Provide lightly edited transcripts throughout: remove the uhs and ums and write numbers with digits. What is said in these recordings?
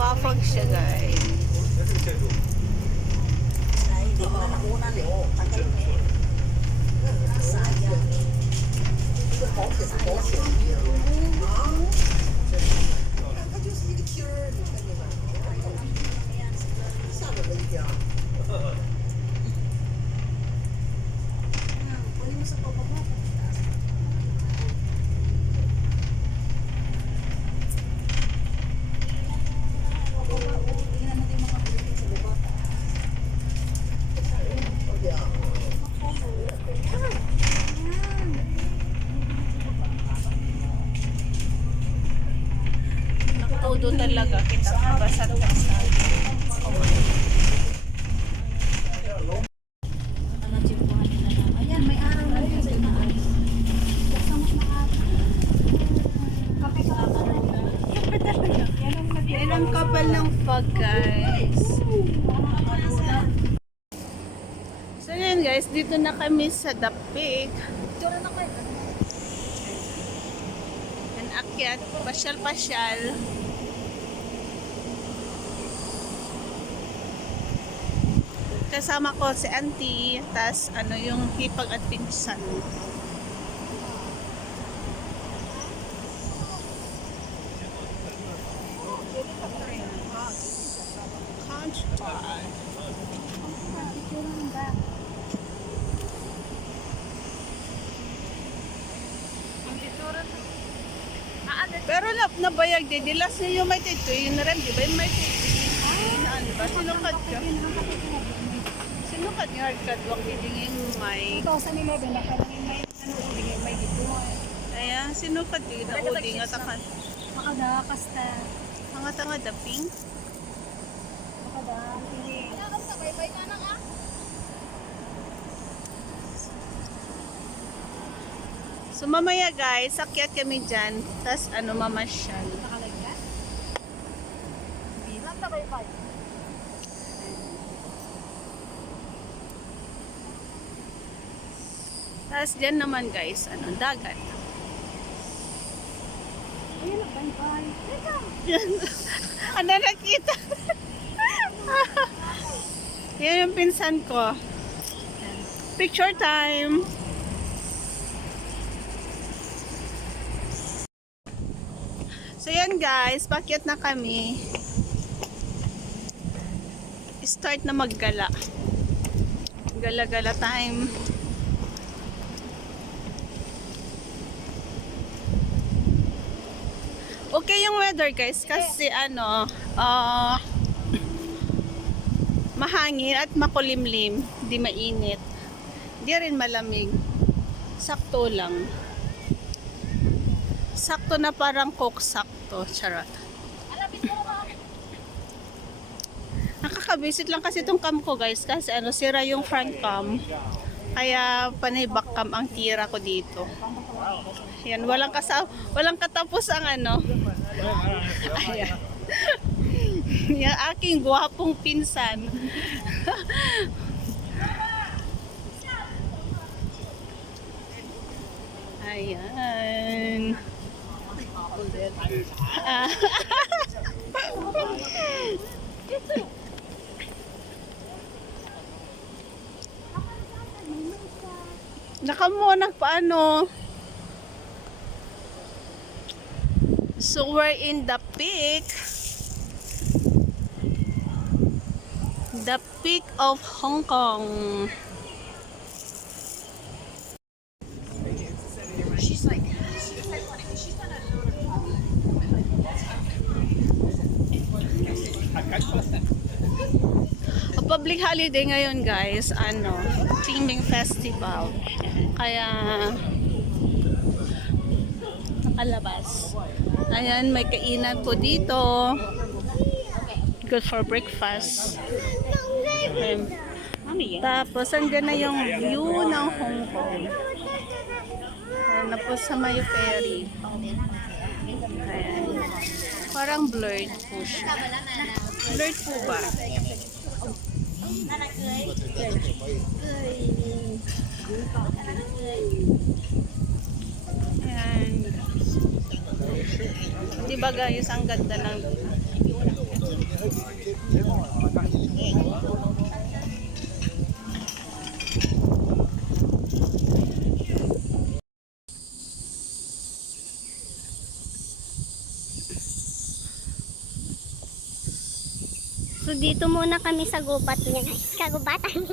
Nagpa-fog siya, guys. Hindi mo na nakunan eh. Tagal mo eh. Sayang. Nakaudo talaga. Kita ka ba sa taas? Ayan, may araw na yun sa imaan. Kasamot na araw. Kape ka pa na. Yan ang kapal ng fog, guys. So yan, guys. Dito na kami sa The Peak. Diyora na kayo. Yan, akyat. Pasyal-pasyal. Kasama ko si auntie, tas ano yung hipag at pinsan. Pero nabayag din, dilas niyo yung may tito, yun na rin, di ba yung may tito? Ano ba? Sinukad ka? Sinukad nga hardcard, wag hidingin may. 2011 na parang may may dito. Ayan, sinukad yun, nauding at akan. Makadakas ta. Tanga-tanga daping. Makadakas. Nakakam sa bye-bye na lang ah. So mamaya guys, akyat kami dyan, tas ano mamasyal. Nakalagyan? Bilang na bye-bye. Tas dyan naman guys, ano, dagat. Ayun, bye-bye. Teka. Ano nakita? Yan yung pinsan ko. Picture time! So yan guys, pakyat na kami. Start na maggala. Gala-gala time. Okay yung weather guys kasi ano, mahangin at makulimlim, di mainit. Di rin malamig. Sakto lang. Sakto na parang coke sakto. Charot. Nakakabisit lang kasi itong cam ko guys. Kasi ano, sira yung front cam. Kaya panay back cam ang tira ko dito. Yan, walang katapos ang ano. Ayan. Yung aking gwapong pinsan. Ayan. Nakamunak paano? So we're in the peak. The peak of Hong Kong. She's like Public holiday ngayon guys, ano, Qingming Festival. Kaya nakalabas. Ayan, may kainan po dito. Good for breakfast. Ayan. Tapos andyan na yung view ng Hong Kong. Ayan na po sa Mayo Ferry. Ayan. Parang blurred po siya. Blurred po ba? Ayan. Diba guys, ang ganda ng So dito muna kami sa gubat niya guys. Kagubatan.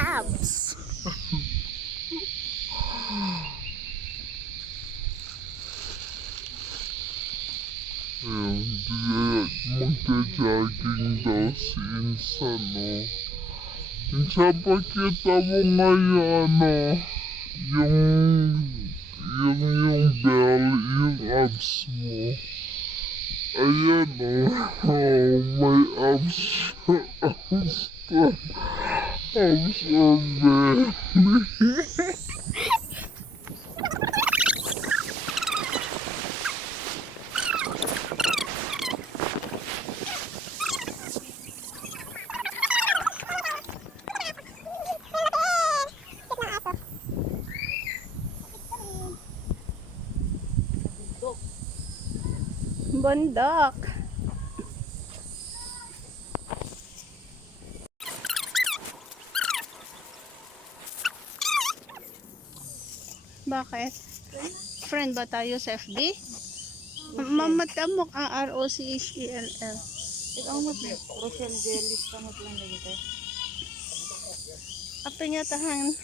Abs. Magja-jogging daw si Insan, no? Insan, pakita mo ngayon, yung belly, yung abs mo. Ayan, may abs, abs or belly. Bundok. Bakit? Friend ba tayo sa FB? Mamatamok ang ROCHELL. Ikaw mo po. Rochelle Delis ka mo lang lagi tayo. Apa niya tahan?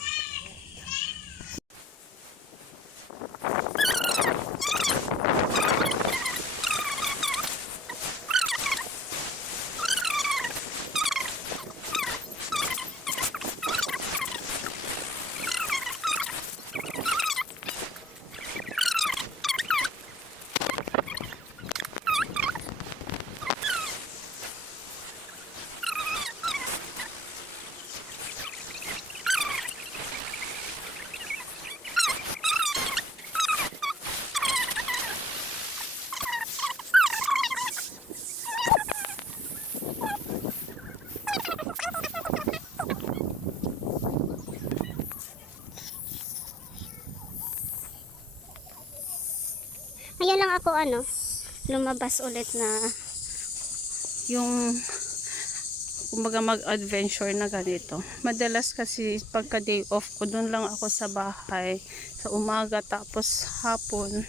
Ngayon lang ako lumabas ulit na Yung kumbaga mag-adventure na ganito. Madalas kasi pagka day off ko, doon lang ako sa bahay sa umaga, tapos hapon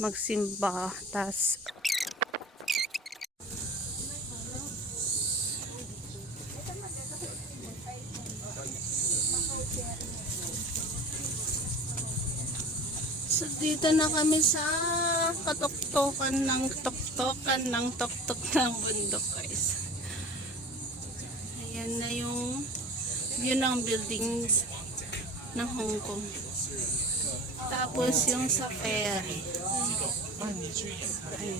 magsimba, tas so dito na kami sa katoktokan ng tuktok ng bundok guys. Ayan na yung view ng buildings ng Hong Kong. Tapos yung sa ferry. Ayan.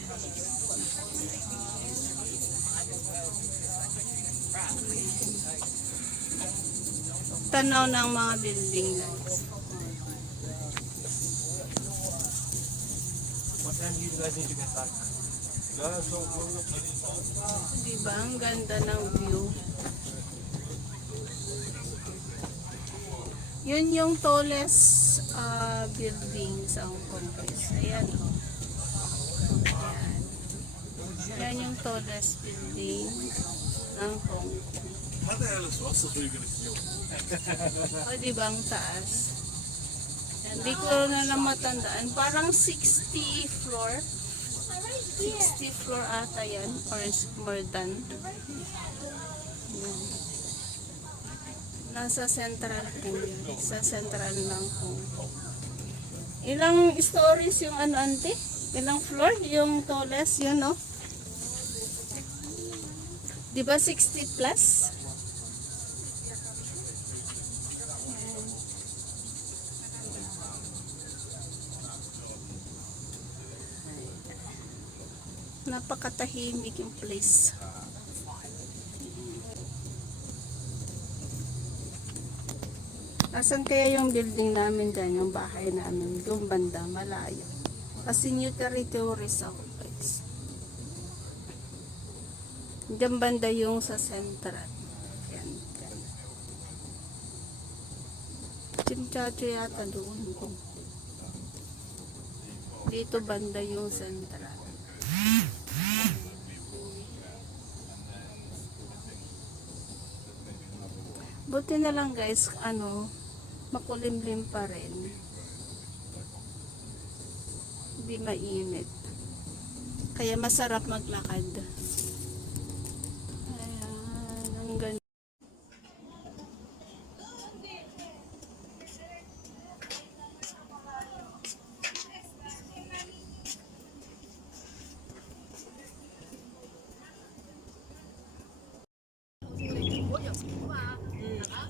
Tanaw ng mga building guys. Diba? Ang ganda ng view. Yun yung tallest building sa Hong Kong guys. Ayan o. Ayan. Ayan yung tallest building ng Hong Kong. O diba ang taas? Hindi ko na matandaan. Parang 60 floor. 60 floor ata yan. Or more than. Yan. Nasa central po yun. Sa central ng Hong Kong. Ilang stories yung ante? Ilang floor? Yung tallest yun, no? Diba 60 plus? Napakatahimik yung place. Asan kaya yung building namin dyan, yung bahay namin, yung banda, malayo. Kasi new territories ako guys. Diyan banda yung sa Central. Yan. Yan. Chimchacho yata doon. Dito banda yung Central. Buti na lang guys, makulimlim pa rin. Hindi mainit. Kaya masarap maglakad. Ayan, ang ganda.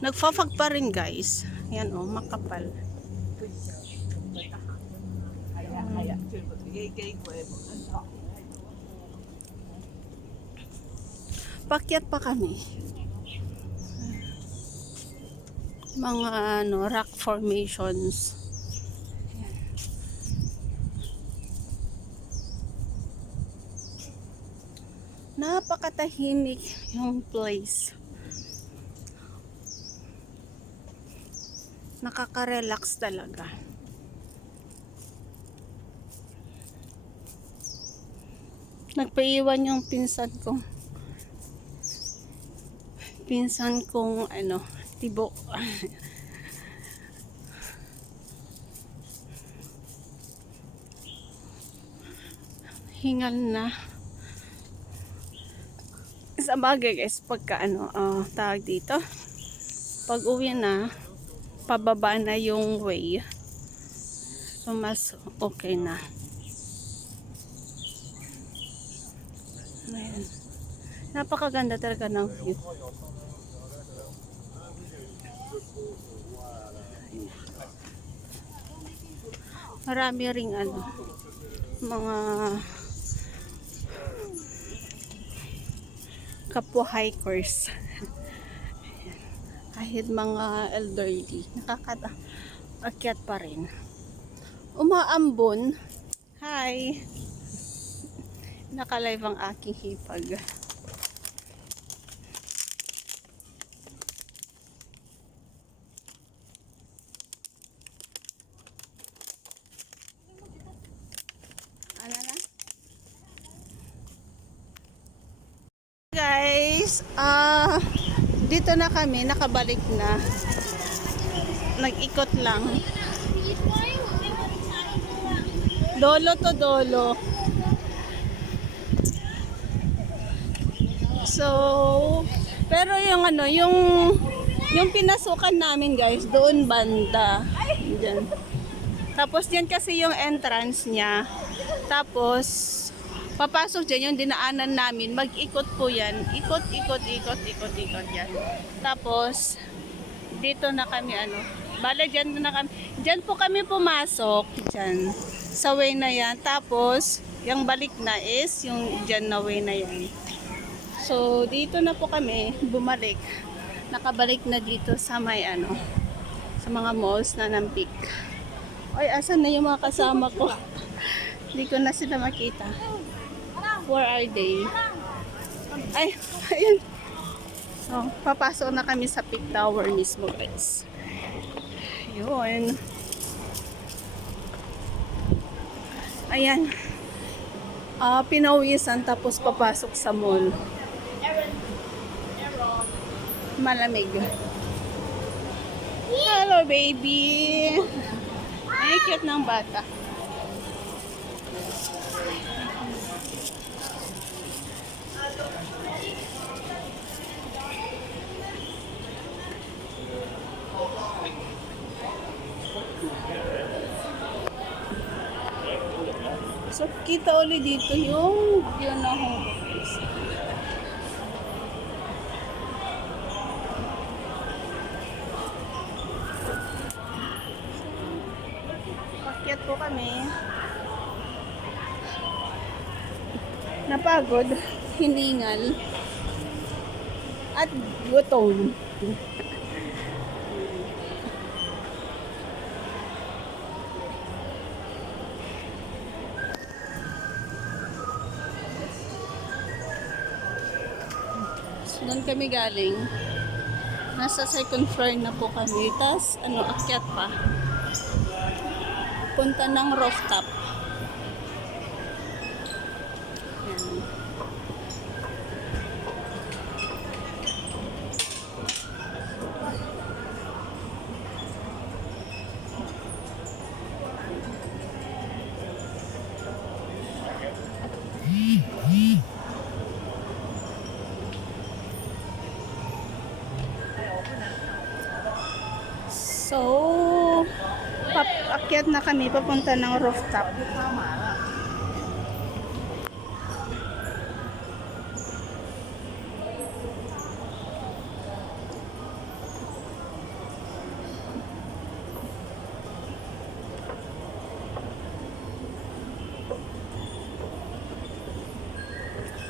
Nagfafag pa rin guys. Yan oh, makapal. Pakyat pa kami. Mga rock formations. Ayan. Napakatahimik yung place. Nakaka-relax talaga. Nagpaiwan yung pinsan kong tibo. Hingal na. Sa bagay guys, pagka tawag dito, pag uwi na, pababa na yung way. So mas okay na. Ayan. Napakaganda talaga ng view. Marami ring mga kapwa hikers. Kahit mga elderly, nakakaakyat pa rin. Umaambon. Hi! Nakalive ang aking hipag. Ano na? Guys, dito na kami, nakabalik na. Nag-ikot lang. Dolo to dolo. So, pero yung yung pinasukan namin guys, doon banda. Diyan. Tapos diyan kasi yung entrance niya. Tapos papasok dyan yung dinaanan namin. Mag-ikot po yan. Ikot yan. Tapos dito na kami bala dyan na kami. Dyan po kami pumasok. Dyan. Sa way na yan. Tapos yung balik na is yung dyan na way na yan. So dito na po kami bumalik. Nakabalik na dito sa may sa mga malls na Nampik. Ay, asan na yung mga kasama ko? Hindi ko na sila makita. Where are they? Ay, ayun. So, papasok na kami sa Peak Tower mismo, guys. Yun. Ayan. Pinawisan tapos papasok sa mall. Malamig. Hello, baby. Ay, cute ng bata. So, kita ulit dito yung view ng Hong Kong. Pakyat po kami. Napagod, hiningal, at gutom. Doon kami galing. Nasa second floor na po kami. Tapos, akyat pa. Punta ng rooftop. Yan. So, akyat na kami papunta ng rooftop.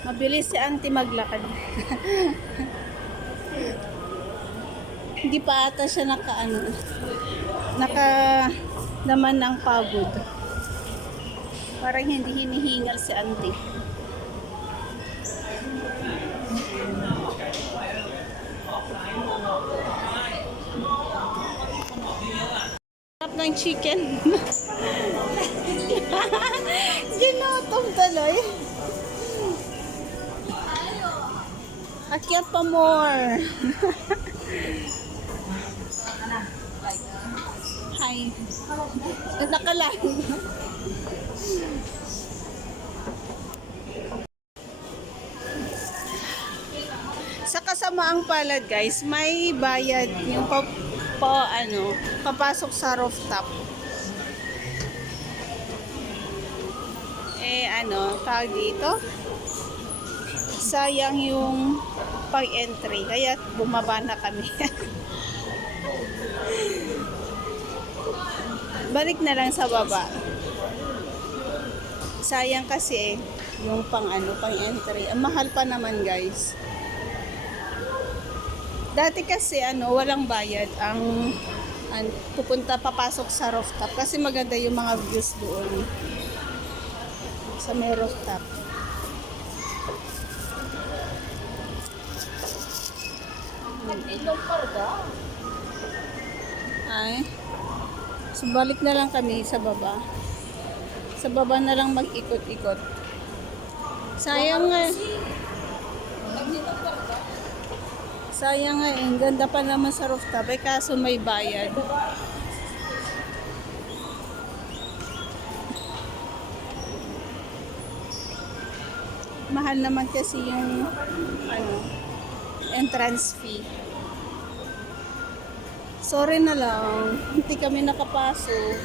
Mabilis si auntie maglakad. Hindi pa ata siya naman ng pagod. Parang hindi hinihingal si auntie. Sarap ng chicken. Ginotong tuloy. Akyat pa more. Hi. Nakalive. Sa kasamaang palad guys, may bayad yung papasok sa rooftop. Tawag dito. Sayang yung pag-entry, kaya bumaba na kami. Balik na lang sa baba. Sayang kasi yung pang-entry. Ang mahal pa naman guys. Dati kasi walang bayad ang papasok sa rooftop kasi maganda yung mga views doon sa may rooftop. So balik na lang kami sa baba. Sa baba na lang mag-ikot-ikot. Sayang nga. Sayang nga eh. Ganda pa naman sa rooftop. Kaso may bayad. Mahal naman kasi yung entrance fee. Sorry na lang, hindi kami nakapasok.